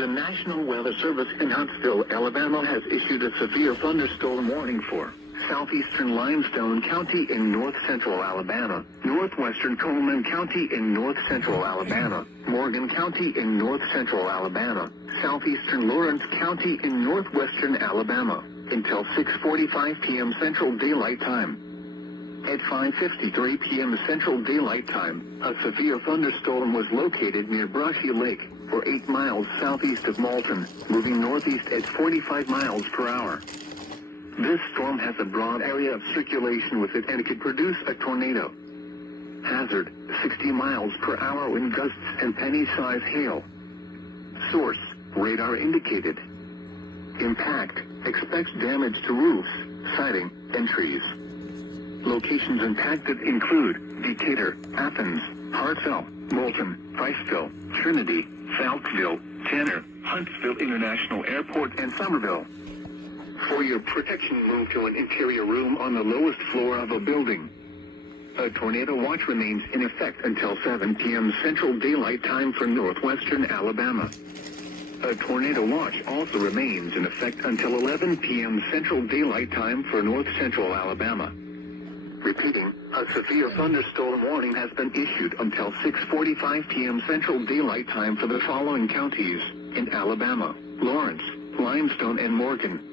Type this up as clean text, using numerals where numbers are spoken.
The National Weather Service in Huntsville, Alabama has issued a severe thunderstorm warning for southeastern Limestone County in north-central Alabama, northwestern Coleman County in north-central Alabama, Morgan County in north-central Alabama, southeastern Lawrence County in northwestern Alabama, until 6:45 p.m. Central Daylight Time. At 5:53 p.m. Central Daylight Time, a severe thunderstorm was located near Brushy Lake, or 8 miles southeast of Malton, moving northeast at 45 miles per hour. This storm has a broad area of circulation with it and it could produce a tornado. Hazard, 60 miles per hour wind gusts and penny-size hail. Source, radar indicated. Impact, expects damage to roofs, siding, and trees. Locations impacted include Decatur, Athens, Hartselle, Moulton, Priceville, Trinity, Falkville, Tanner, Huntsville International Airport, and Somerville. For your protection, move to an interior room on the lowest floor of a building. A tornado watch remains in effect until 7 p.m. Central Daylight Time for northwestern Alabama. A tornado watch also remains in effect until 11 p.m. Central Daylight Time for north-central Alabama. Repeating, a severe thunderstorm warning has been issued until 6:45 p.m. Central Daylight Time for the following counties in Alabama: Lawrence, Limestone, and Morgan.